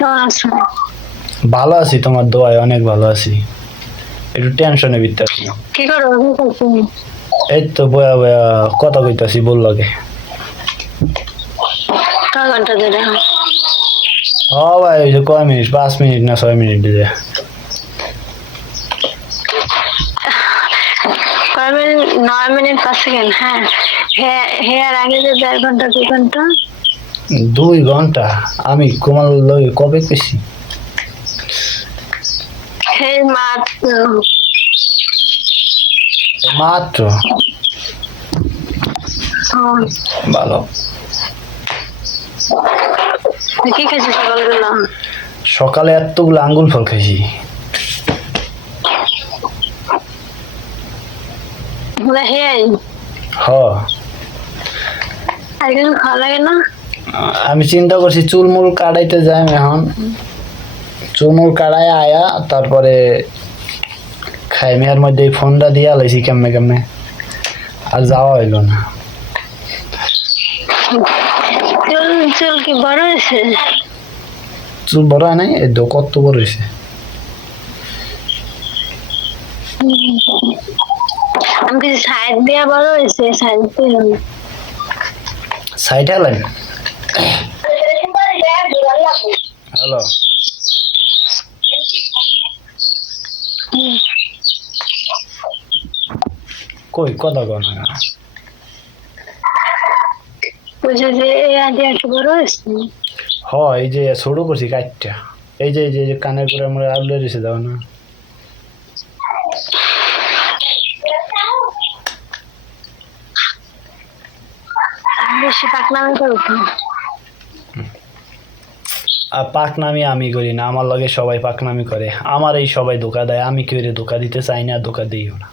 কেমন আছো? ভালো আছি, তোমার দোয়ায় অনেক ভালো আছি। একটু টেনশনে ভিতরে আছি। কি করো? এই তো বয়া বয়া কথা কইতাছি বললাকে। কয় ঘন্টা ধরে? ও ভাই, ওই যে কয় মিনিট, 5 মিনিট না 6 মিনিট দিয়ে। কয় মিনিট? 9 minute 5 second. হ্যাঁ, হেয়ার আগে যে 1.5 ঘন্টা 2 ঘন্টা। 2 ঘন্টা? আমি তোমার লগে কবে কইছি? হে মাত্র। মাত্র? ভালো। কি খাইছো সকালবেলা? সকালে এতগুলো আঙ্গুল ফল খাইছি। হেয়াই হ। আর কিছু খাওয়া লাগে না? আমি চিন্তা করছি চুলমুল কাটাইতে যাই এখন। চুলমুল কাটাই আয়া তারপরে খাইমিয়ার মধ্যে এই ফোনটা দিয়ে আলাইছি কেমনে কেমনে, আর যাওয়া হইল না। চুল চুল কি বড় হয়েছে? চুল বড় হয় নাই, এই তো কত বড় হয়েছে। আমি কিছু সাইড দিয়া বড় হয়েছে, সাইড দিয়ে সাইড হেলেন। হ্যালো, কই কথা কন না? বুঝে যে আগে একটু বড় হয়েছে। হ, এই যে ছোট করছি কাঠটা। এই যে কানের করে আমরা আলু দিছে দাও না। বেশি পাকনামি করো তো। আর পাকনামি আমি করি না, আমার লগে সবাই পাকনামি করে। আমার এই সবাই ধোকা দেয়, আমি কেউ ধোকা দিতে চাই না, ধোকা দিইও না।